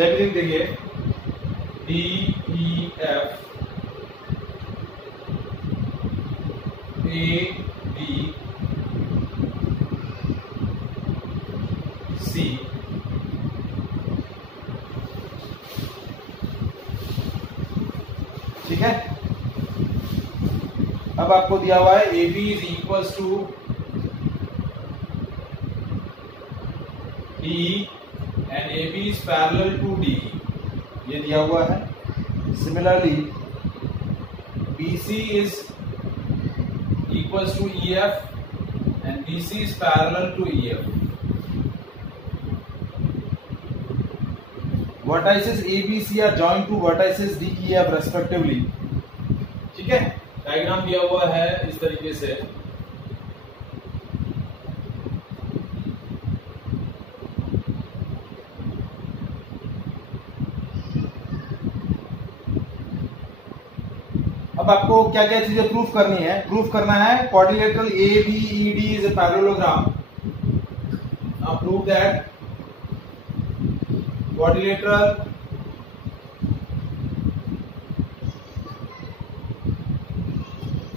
Labelling देखिए, D E F A B C, ठीक है। अब आपको दिया हुआ है A B is equals to D and A B is parallel to D, ये दिया हुआ है। Similarly B C is equals to E F and B C is parallel to E F. Vertices A, B, C are joined to vertices D, E, F respectively, ठीक है। Diagram दिया हुआ है इस तरीके से, अब आपको क्या क्या चीजें प्रूफ करनी है। प्रूफ करना है quadrilateral A B E D is a parallelogram. Now prove that quadrilateral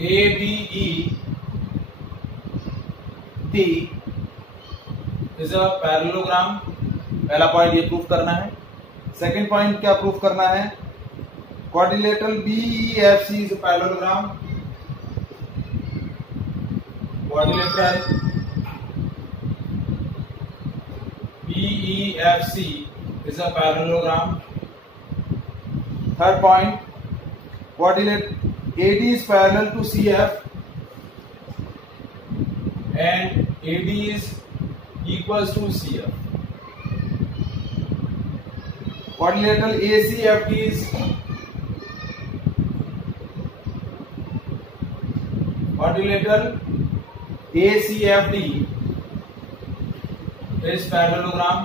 ABED is a parallelogram। पहला पॉइंट ये प्रूफ करना है। सेकंड पॉइंट क्या प्रूफ करना है, quadrilateral BEFC is a parallelogram। quadrilateral BEFC is a parallelogram। Third point, quadrilateral AD is parallel to CF and AD is equals to CF। Quadrilateral ACFD is parallelogram।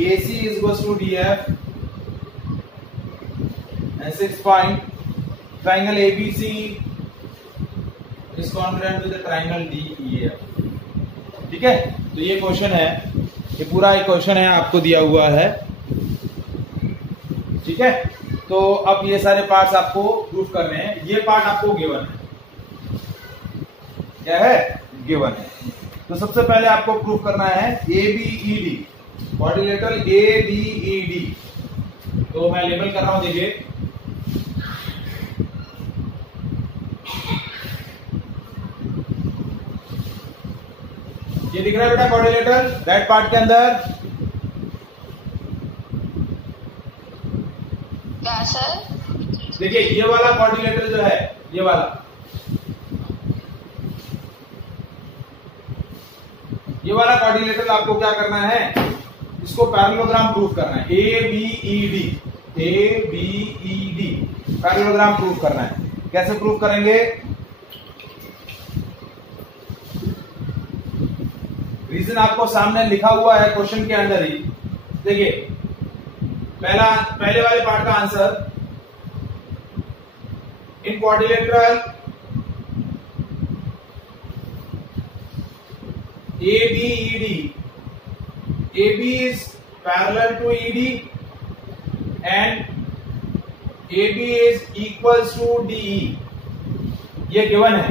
AC is equals to DF। and sixth point, triangle ABC is congruent with the triangle DEF। ठीक है, तो ये question है, ये पूरा एक question है आपको दिया हुआ है, ठीक है। तो अब ये सारे पार्ट्स आपको प्रूफ करने हैं। ये पार्ट आपको गिवन है, क्या है, गिवन है। तो सबसे पहले आपको प्रूफ करना है ABED, क्वाड्रिलेटरल ABED। तो मैं लेबल कर रहा हूं, देखिए ये दिख रहा है बेटा क्वाड्रिलेटरल, राइट पार्ट के अंदर क्या सर? देखिए ये वाला क्वाड्रिलेटरल जो है, ये वाला क्वाड्रिलेटरल आपको क्या करना है, इसको पैरेललोग्राम प्रूफ करना है। ABED पैरेललोग्राम प्रूफ करना है। कैसे प्रूफ करेंगे, रीजन आपको सामने लिखा हुआ है क्वेश्चन के अंदर ही। देखिए पहले वाले पार्ट का answer, in quadrilateral ABED, AB is parallel to ED and AB is equals to DE। ये गिवन है,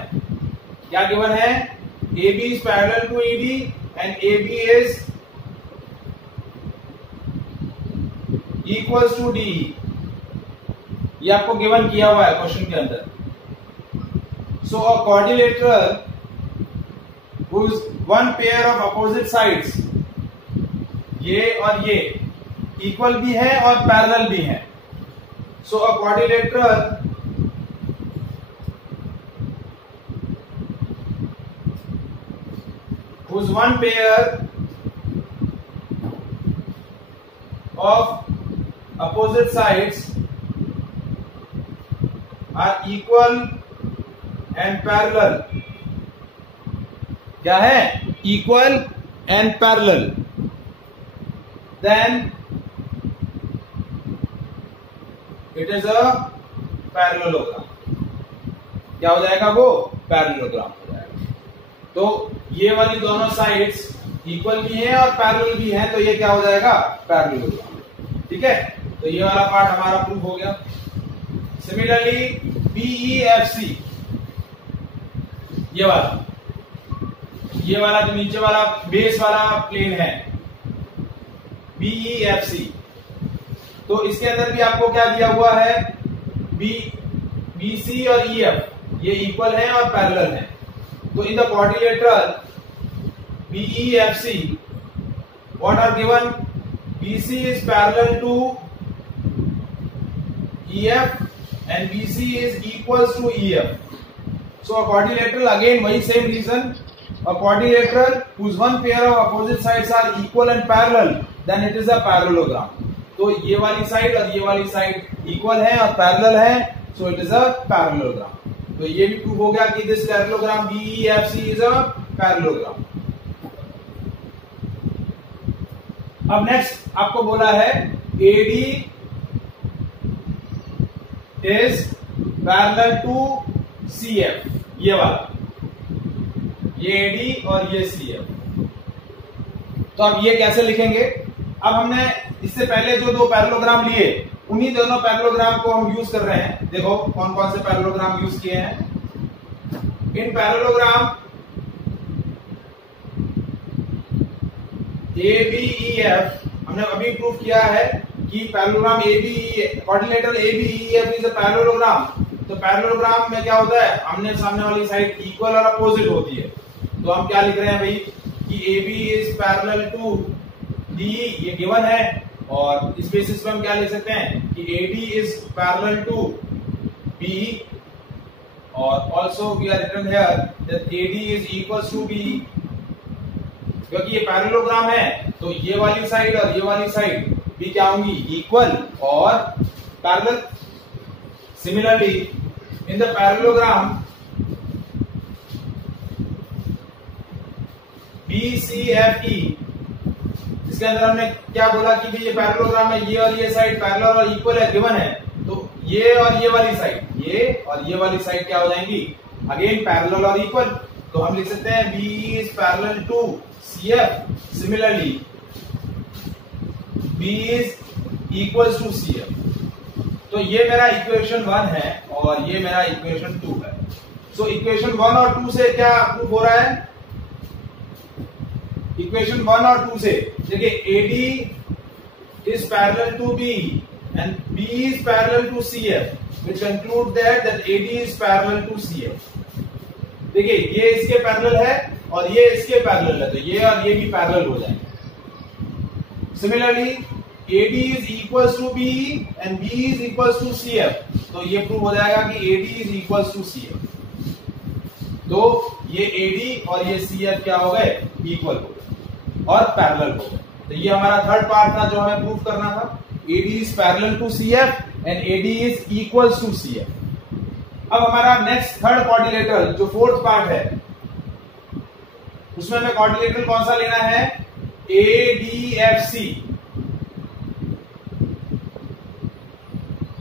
क्या गिवन है, AB is parallel to ED and AB is equals to DE। ये आपको गिवन किया हुआ है क्वेश्चन के अंदर। So a quadrilateral whose one pair of opposite sides, ये और ये इक्वल भी है और पैरेलल भी है। So a quadrilateral whose one pair of opposite sides are equal and parallel, क्या है, equal and parallel, then it is a parallelogram। क्या हो जाएगा, वो पैरेललोग्राम हो जाएगा। तो ये वाली दोनों साइड्स इक्वल भी है और पैरेलल भी है, तो ये क्या हो जाएगा, पैरेललोग्राम। ठीक है, तो ये वाला पार्ट हमारा प्रूव हो गया। सिमिलरली BEFC, ये वाला जो नीचे वाला बेस वाला प्लेन है BEFC, तो इसके अंदर भी आपको क्या दिया हुआ है, BC और EF ये इक्वल है और पैरेलल है। तो in the quadrilateral BEFC what are given, BC is parallel to EF and BC is equals to EF. So a quadrilateral, again वही same reason, a quadrilateral whose one pair of opposite sides are equal and parallel, then it is a parallelogram. तो ये वाली side और ये वाली side equal है और parallel है, so it is a parallelogram. तो ये भी प्रूव हो गया कि this parallelogram BEFC is a parallelogram. अब नेक्स्ट आपको बोला है AD is parallel to CF, ये वाला, ये AD और ये CF। तो अब ये कैसे लिखेंगे, अब हमने इससे पहले जो दो पैरेललोग्राम लिए उन्हीं दोनों पैरेललोग्राम को हम यूज कर रहे हैं। देखो कौन कौन से पैरेललोग्राम यूज किए हैं। इन पैरेललोग्राम ABEF हमने अभी प्रूव किया है कि parallelogram quadrilateral ABEF is a parallelogram. तो पैरेललोग्राम में क्या होता है, आमने सामने वाली साइड इक्वल और अपोजिट होती है। तो हम क्या लिख रहे हैं भाई कि AB is parallel to DE, ये गिवन है, और इस बेसिस पे हम क्या लिख सकते हैं कि AD is parallel to BE, और also we are written here that AD is equals to BE। क्योंकि ये पैरेललोग्राम है तो ये वाली साइड और ये वाली साइड भी क्या होंगी, इक्वल और parallel. Similarly in the parallelogram BCFE, इसके अंदर हमने क्या बोला कि भी ये पैरेललोग्राम है, ये और ये साइड पैरेलल और इक्वल है, गिवन है। तो ये और ये वाली साइड, ये और ये वाली साइड क्या हो जाएंगी, अगेन पैरेलल और इक्वल। तो हम लिख सकते हैं BE is parallel to CF, similarly B is equals to CF। तो ये मेरा इक्वेशन 1 है और ये मेरा इक्वेशन 2 है। सो इक्वेशन 1 और 2 से क्या प्रूव हो रहा है, इक्वेशन 1 और 2 से देखिए AD is parallel to BE and BE is parallel to CF, which conclude that AD is parallel to CF। देखिए ये इसके पैरेलल है और ये इसके पैरेलल है, तो ये और ये भी पैरेलल हो जाएंगे। Similarly AD is equals to BE and BE is equals to CF, तो ये प्रूव हो जाएगा कि AD is equals to CF। तो ये AD और ये CF क्या हो गए, इक्वल हो गए और पैरेलल हो गए। तो ये हमारा थर्ड पार्ट था जो हमें प्रूव करना था, AD is parallel to CF and AD is equals to CF। अब हमारा नेक्स्ट थर्ड क्वाड्रिलेटरल जो फोर्थ पार्ट है, उसमें हमें क्वाड्रिलेटरल कौन सा लेना है, ADFC,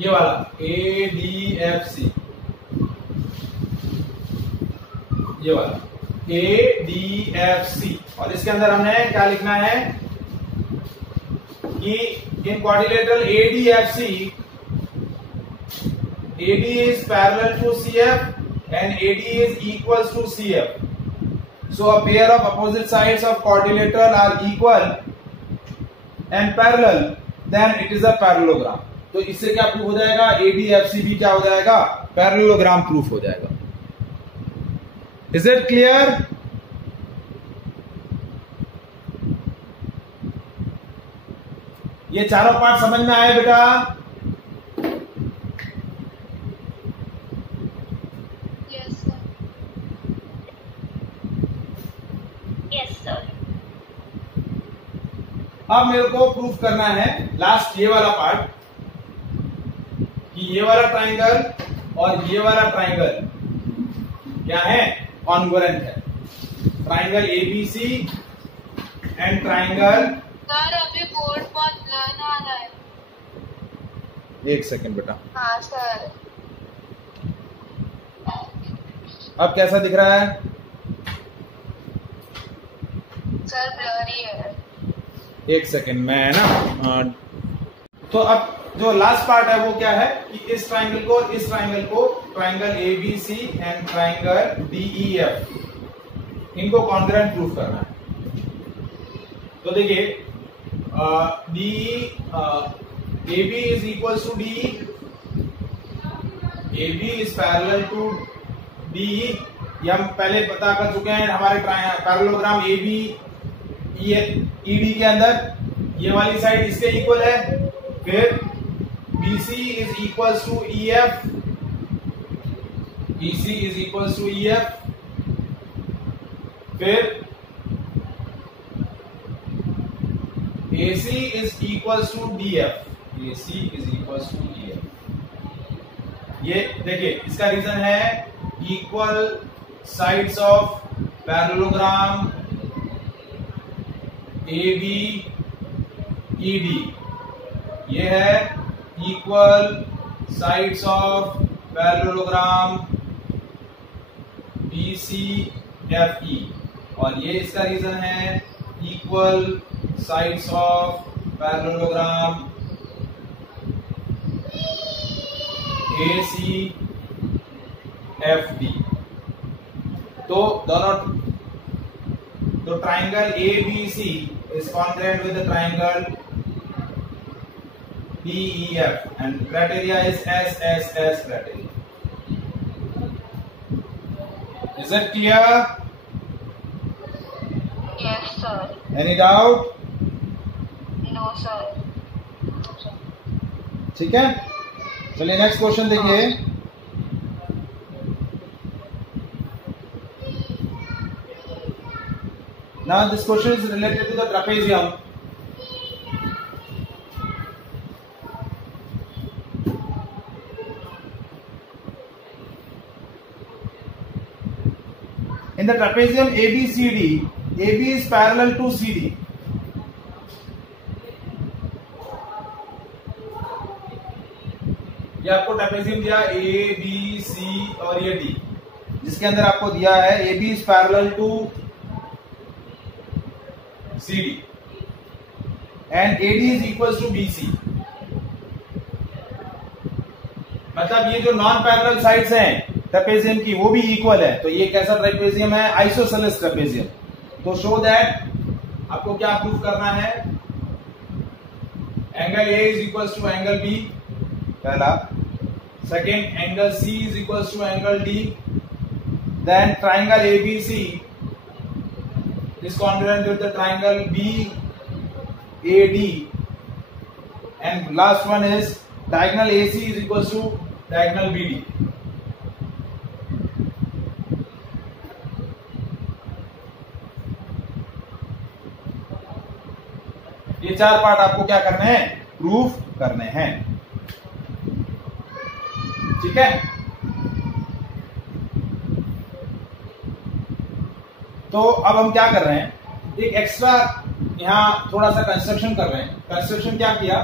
ये वाला ADFC, ये वाला ADFC। और इसके अंदर हमने क्या लिखना है कि इन quadrilateral ADFC, AD is parallel to CF and AD is equals to CF. So a pair of opposite sides of quadrilateral are equal and parallel, then it is a parallelogram। तो इससे क्या प्रूफ हो जाएगा, ADFC भी क्या हो जाएगा, parallelogram proof हो जाएगा। Is it clear? ये चारों पार्ट समझ में आए बेटा? Yes sir. Yes sir. अब मेरे को प्रूफ करना है लास्ट ये वाला पार्ट कि ये वाला ट्राइंगल और ये वाला ट्राइंगल क्या है, कॉन्ग्रुएंट है। Triangle ABC and triangle, sir अभी बोर्ड बहुत ब्लर आ रहा है। एक सेकंड बेटा। हाँ सर। अब कैसा दिख रहा है? सर ब्लरी है। एक सेकेंड में है ना। तो अब जो लास्ट पार्ट है वो क्या है कि इस ट्राइंगल को triangle ABC and triangle DEF इनको कॉन्ग्रुएंट प्रूफ करना है। तो देखिए AB is equal to DE, AB is parallel to DE, ये हम पहले पता कर चुके हैं हमारे पैरेललोग्राम AB ED के अंदर ये वाली साइड इसके इक्वल है। फिर BC is equal to EF, BC is equal to EF, फिर AC is equal to DF, AC is equal to DF। ये देखिए इसका रीजन है equal sides of parallelogram AB ED, ये है equal sides of parallelogram BC FE, और ये इसका रीजन है equal sides of parallelogram AC FD। तो triangle ABC is congruent with the triangle DEF and criteria is SSS criteria. Is it clear? Yes sir. Any doubt? No sir. ठीक है, चलिए next question देखिए। Now this question is related to the trapezium. In the trapezium ABCD, AB is parallel to CD. ये आपको trapezium दिया A, B, C और ये D, जिसके अंदर आपको दिया है AB is parallel to CD and AD is equals to BC। मतलब ये जो नॉन पैरेलल साइड्स हैं ट्रेपेजियम की वो भी इक्वल है। तो ये कैसा ट्रेपेजियम है? Isosceles trapezium. तो शो दैट आपको क्या प्रूफ करना है? Angle A is equal to angle B, पहला। Second, angle C is equal to angle D। Then triangle ABC is congruent with the triangle BAD, and last one is diagonal AC is equal to diagonal BD। ये चार part आपको क्या करने हैं? Proof करने हैं। ठीक है, तो अब हम क्या कर रहे हैं, एक एक्स्ट्रा यहां थोड़ा सा कंस्ट्रक्शन कर रहे हैं। कंस्ट्रक्शन क्या किया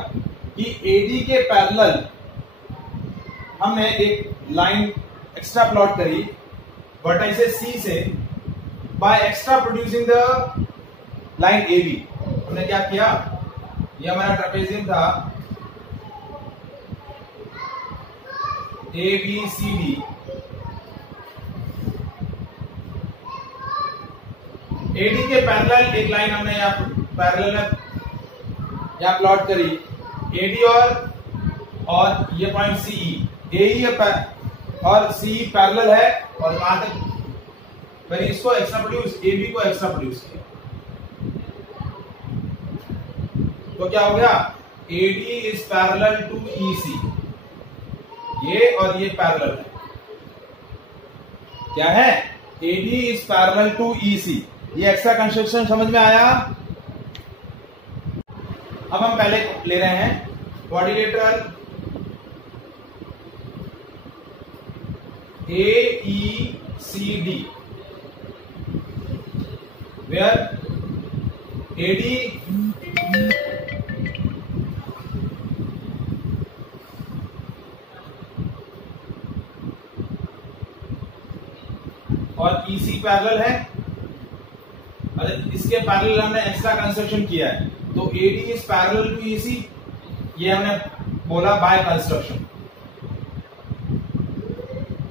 कि AD के पैरेलल हमने एक लाइन एक्स्ट्रा प्लॉट करी वर्टिसेस C से by extra producing the line AB। हमने क्या किया, ये हमारा ट्रेपेजियम था ABCD, AD के पैरेलल एक लाइन हमने यहाँ पैरेलल यहाँ प्लॉट करी AD और ये पॉइंट CE, AE और CE पैरेलल है और वहां तक फिर इसको एक्स्ट्रा प्रोड्यूस, AB को एक्स्ट्रा प्रोड्यूस किया। तो क्या हो गया? AD is parallel to EC, ये और ये पैरेलल है। क्या है? AD is parallel to EC। ये एक्स्ट्रा कंस्ट्रक्शन समझ में आया? अब हम पहले ले रहे हैं क्वाड्रिलेटरल AECD, where AD और EC पैरेलल है। इसके पैरेलल हमने एक्स्ट्रा कंस्ट्रक्शन किया है, तो AD is parallel to EC, ये हमने बोला बाय कंस्ट्रक्शन,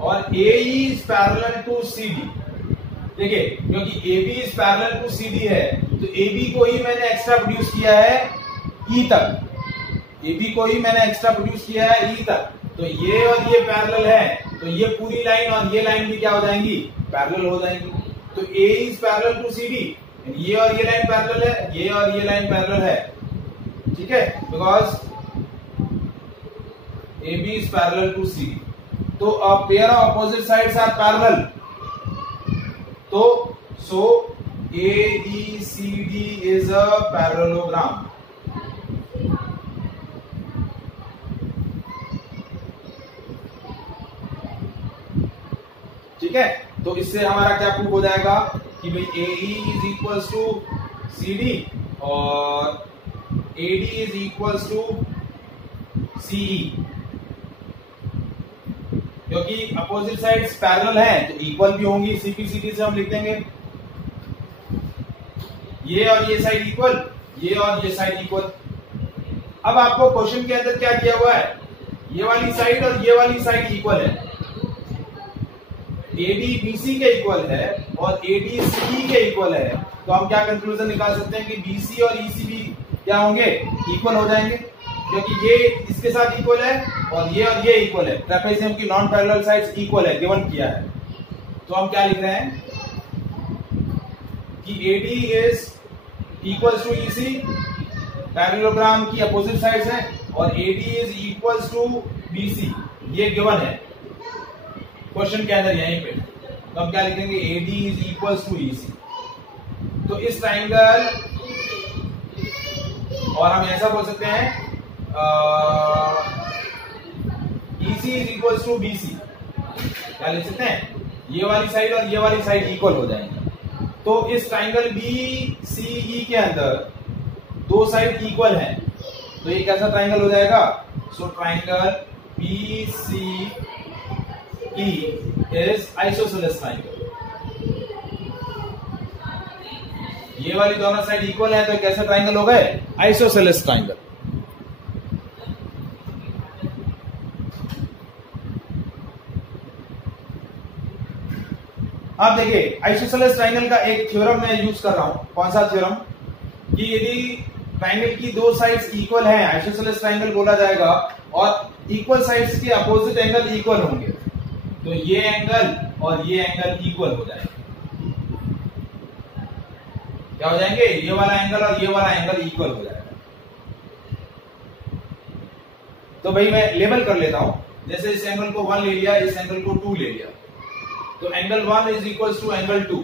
और AE is parallel to CD। देखिए क्योंकि AB is parallel to CD है, तो AB को ही मैंने एक्स्ट्रा प्रोड्यूस किया है E तक, AB को ही मैंने एक्स्ट्रा प्रोड्यूस किया है E तक, तो ये और ये पैरेलल है, तो ये पूरी लाइन और ये लाइन भी क्या हो जाएंगी, पैरेलल हो जाएंगी। तो A is parallel to CD, ये और ये लाइन पैरेलल है, ये और ये लाइन पैरेलल है, ठीक है, because AB is parallel to CD। तो a pair of opposite sides are parallel, तो so AECD is a parallelogram। ठीक है, तो इससे हमारा क्या प्रूफ हो जाएगा कि भाई AE is equals to CD और AD is equals to CE, क्योंकि अपोजिट साइड्स पैरेलल हैं तो इक्वल भी होंगी, CPCD से हम लिख देंगे ये और ये साइड इक्वल, ये और ये साइड इक्वल। अब आपको क्वेश्चन के अंदर क्या दिया हुआ है, ये वाली साइड और ये वाली साइड इक्वल है, AD BC के इक्वल है और AD CE के इक्वल है, तो हम क्या कंक्लूजन निकाल सकते हैं कि BC और EC भी क्या होंगे, इक्वल हो जाएंगे, क्योंकि ये इसके साथ इक्वल है और ये इक्वल है, ट्रेपेजियम की नॉन पैरेलल साइड्स इक्वल है, गिवन किया है। तो हम क्या लिख रहे हैं कि AD is equals to EC, parallelogram की अपोजिट साइड्स है, और AD is equals to BC, ये गिवन है क्वेश्चन के अंदर यहीं पे। तो हम क्या लिखेंगे, AD is equals to EC। तो इस ट्राइंगल, और हम ऐसा बोल सकते हैं EC is equals to BC, क्या लिख सकते हैं, ये वाली साइड और ये वाली साइड इक्वल हो जाएंगे। तो इस ट्राइंगल BCE के अंदर दो साइड इक्वल हैं, तो ये कैसा ट्राइंगल हो जाएगा, so triangle BCE is isosceles triangle. ये वाली दोनों साइड इक्वल है, तो कैसे ट्राइंगल हो गए, आइसोसेलेस ट्राइंगल। आप देखिए आइसोसेलेस ट्राइंगल का एक थ्योरम मैं यूज कर रहा हूं, कौन सा थ्योरम, कि यदि ट्राइंगल की दो साइड्स इक्वल हैं, आइसोसेलेस ट्राइंगल बोला जाएगा, और इक्वल साइड्स के अपोजिट एंगल इक्वल होंगे, तो ये एंगल और ये एंगल इक्वल हो जाएंगे। क्या हो जाएंगे, ये वाला एंगल और ये वाला एंगल इक्वल हो जाएगा। तो भाई मैं लेबल कर लेता हूं, जैसे इस एंगल को 1 ले लिया, इस एंगल को 2 ले लिया, तो angle 1 is equal to angle 2,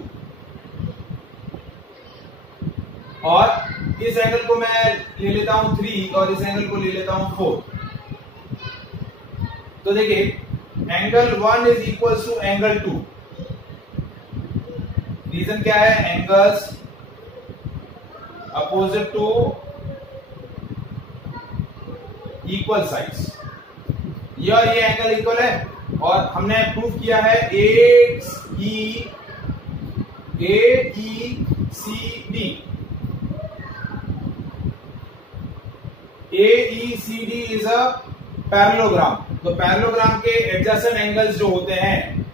और इस एंगल को मैं ले लेता हूं 3 और इस एंगल को ले लेता हूं 4। तो देखिए angle 1 is equal to angle 2, reason क्या है, angles opposite to equal sides, ये और ये एंगल इक्वल है, और हमने प्रूफ किया है AECD इज अ पैरेललोग्राम। तो पैरेललोग्राम के एडजेसेंट एंगल्स जो होते हैं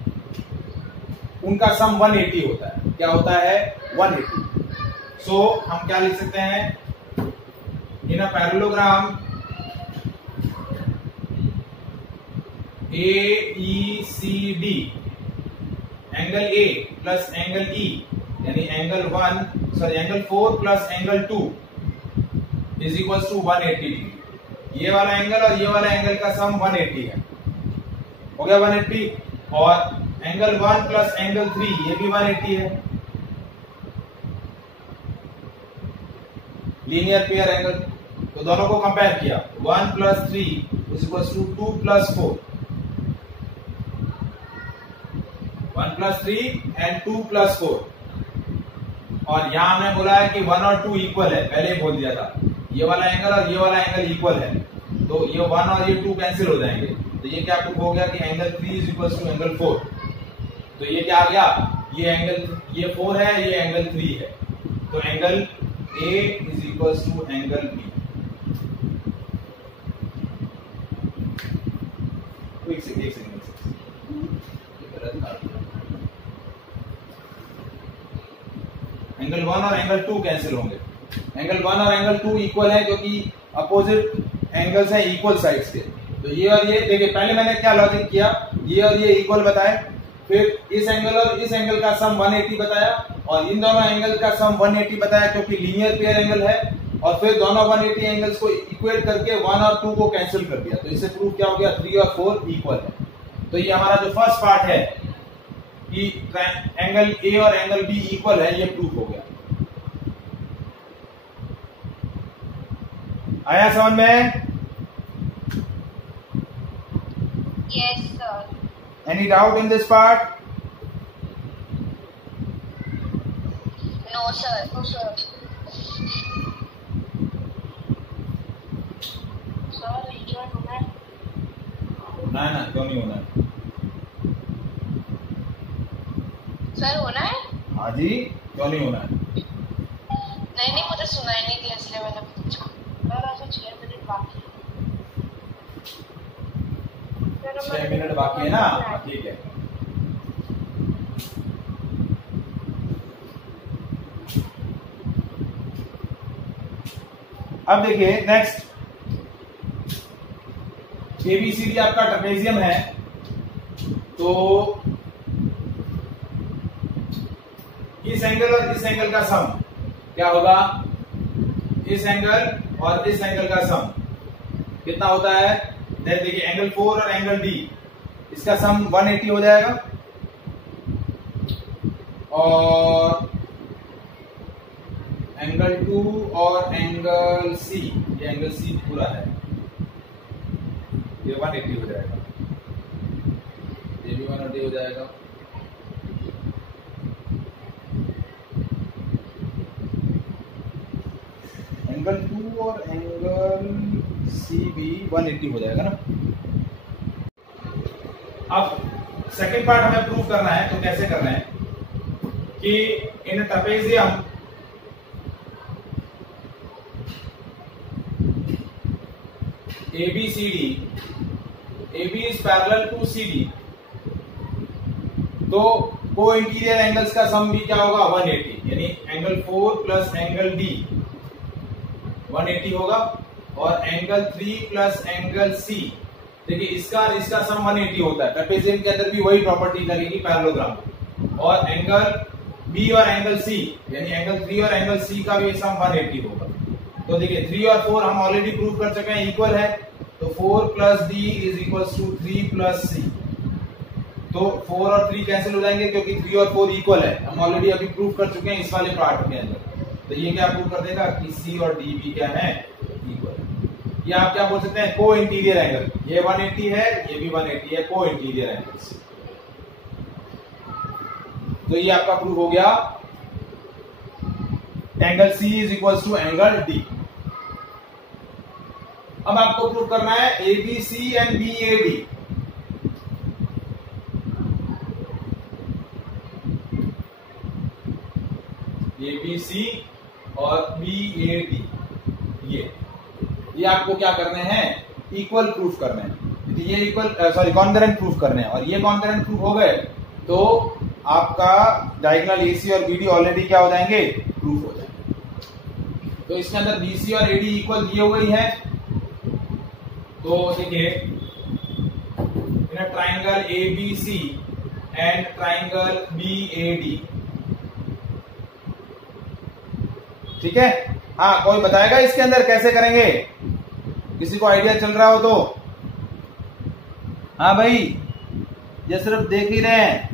उनका सम 180 होता है। क्या होता है, 180। सो हम क्या लिख सकते हैं, in a parallelogram AECD, angle A plus angle E, यानी angle 4 plus angle 2 is equal to 180 degree. ये वाला एंगल और ये वाला एंगल का सम 180 है, हो गया 180, और एंगल 1 प्लस एंगल 3 ये भी 180 है, लीनियर पेयर एंगल। तो दोनों को कंपेयर किया, 1 plus 3 is equal to 2 plus 4, 1 plus 3 and 2 plus 4, और यहां हमने बोला है कि 1 और 2 इक्वल है, पहले ही बोल दिया था, ये वाला एंगल और ये वाला एंगल इक्वल है, तो ये 1 और ये 2 कैंसिल हो जाएंगे, तो ये क्या प्रूफ हो गया कि angle 3 is equal to angle 4। तो ये क्या आ गया, ये एंगल, ये 4 है, ये एंगल 3 है, तो angle A is equal to angle B. एक सेकंड एंगल 1 और एंगल 2 कैंसिल होंगे। एंगल 1 और एंगल 2 इक्वल है क्योंकि अपोजिट एंगल्स हैं इक्वल साइड्स के। तो ये और ये देखिए, पहले मैंने क्या लॉजिक किया, ये और ये इक्वल बताए, फिर इस एंगल और इस एंगल का सम 180 बताया, और इन दोनों एंगल का सम 180 बताया क्योंकि लीनियर पेयर एंगल है, और फिर दोनों 180 एंगल्स को इक्वेट करके 1 और 2 को कैंसिल कर दिया। तो इससे प्रूफ क्या हो गया, 3 और 4 इक्वल है। तो ये हमारा जो फर्स्ट पार्ट है कि एंगल ए और एंगल बी इक्वल है, ये प्रूफ हो गया। आया समझ में? Yes, sir. Any doubt in this part? No, sir. No, sir. Sir, enjoy होना है? ना क्यों नहीं होना है? सर होना है? हाँ जी, क्यों नहीं होना है? नहीं मुझे सुनाई नहीं दिया इसलिए मैंने पूछा। सर ऐसा 6 मिनट बाकी है। 6 मिनट बाकी है ना? ठीक है। अब देखिए नेक्स्ट, एबीसीडी आपका ट्रेपेजियम है, तो इस एंगल और इस एंगल का सम क्या होगा, इस एंगल और इस एंगल का सम कितना होता है? देखिए एंगल 4 और एंगल डी, इसका सम 180 हो जाएगा, और एंगल 2 और एंगल सी, ये एंगल सी पूरा है, ये 180 हो जाएगा, ये भी 180 हो जाएगा। एंगल 2 और एंगल सी भी 180 हो जाएगा ना। अब सेकंड पार्ट हमें प्रूव करना है, तो कैसे करना है कि इन trapezium ABCD, AB is parallel to CD, तो को इंटीरियर एंगल्स का सम भी क्या होगा, 180, यानी एंगल 4 प्लस एंगल D 180 होगा, और एंगल 3 प्लस एंगल C, देखिए इसका सम 180 होता है। ट्रेपेजियम के अंदर भी वही प्रॉपर्टी लगेगी पैरेललोग्राम, और एंगल B और एंगल C, यानी एंगल 3 और एंगल C का भी सम 180 होगा। तो देखिए 3 और 4 हम ऑलरेडी प्रूव कर चुके हैं इक्वल है, तो 4 plus D is equal to 3 plus C, तो 4 और 3 कैंसिल हो जाएंगे क्योंकि 3 और 4 इक्वल है, हम ऑलरेडी अभी प्रूव कर चुके हैं इस वाले पार्ट के अंदर। तो ये क्या प्रूव कर देगा कि C और D भी क्या है, इक्वल है। ये आप क्या बोल सकते हैं, को इंटीरियर एंगल, ये 180 है, ये भी 180 है, को इंटीरियर एंगल्स। तो ये आपका प्रूव हो गया, angle C is equal to angle D। अब आपको प्रूव करना है ABC एंड BAD। ABC और BAD, ये आपको क्या करने हैं, इक्वल प्रूफ करने हैं। ये इक्वल कॉन्करेंट प्रूफ करने हैं, और ये कॉन्करेंट प्रूफ हो गए तो आपका डायगोनल AC और BD ऑलरेडी क्या हो जाएंगे, प्रूफ हो जाएंगे। तो इसके अंदर BC और AD इक्वल दिए हुए हैं, तो देखिए in triangle ABC and triangle BAD, ठीक है। हाँ, कोई बताएगा इसके अंदर कैसे करेंगे, किसी को आइडिया चल रहा हो तो? हाँ भाई, ये सिर्फ देख ही रहे हैं।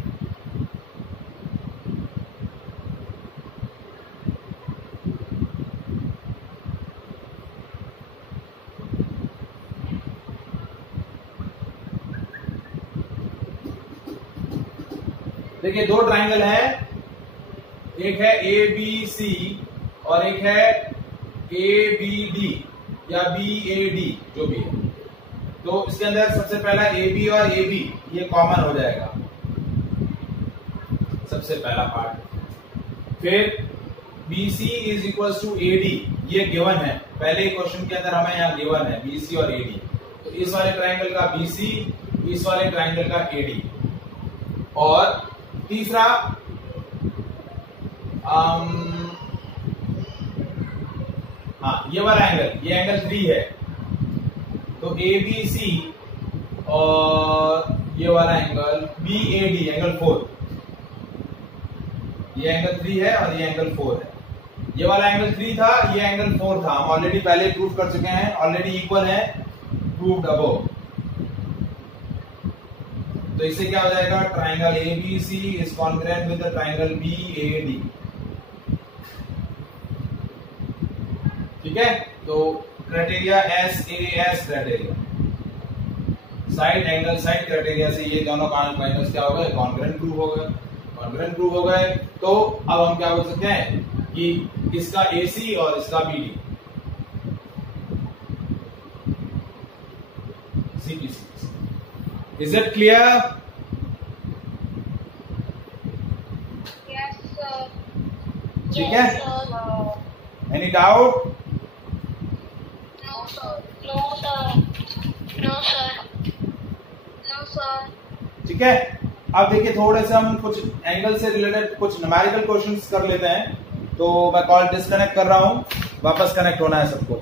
देखिए दो ट्राइंगल है, एक है ABC और एक है ABD या BAD, जो भी है। तो इसके अंदर सबसे पहला AB और AB ये कॉमन हो जाएगा, सबसे पहला पार्ट। फिर BC is equal to AD, ये गिवन है, पहले क्वेश्चन के अंदर हमें यहाँ गिवन है BC और AD। तो इस वाले ट्राइंगल का BC, इस वाले ट्राइंगल का AD। और तीसरा हाँ ये वाला एंगल, ये एंगल 3 है, तो ABC और ये वाला एंगल BAD एंगल 4, ये एंगल 3 है और ये एंगल 4 है। ये वाला एंगल 3 था, ये एंगल 4 था, हम ऑलरेडी पहले प्रूव कर चुके हैं, ऑलरेडी इक्वल है, प्रूव्ड अबव। तो इससे क्या हो जाएगा, triangle ABC is congruent with the triangle BAD। ठीक है, तो criteria SAS criteria, side angle side criteria से ये दोनों एंगल्स क्या हो गए, कॉन्ग्रुएंट प्रूव हो गए। कॉन्ग्रुएंट प्रूव हो गए तो अब हम क्या बोल सकते हैं कि इसका AC और इसका BD, is it clear? Yes, sir. ठीक है, Yes, sir. Any doubt? No, sir. No, sir. No, sir. No, sir. ठीक है, अब देखिए थोड़े से हम कुछ एंगल से रिलेटेड कुछ न्यूमेरिकल क्वेश्चंस कर लेते हैं। तो मैं कॉल डिस्कनेक्ट कर रहा हूं, वापस कनेक्ट होना है सबको।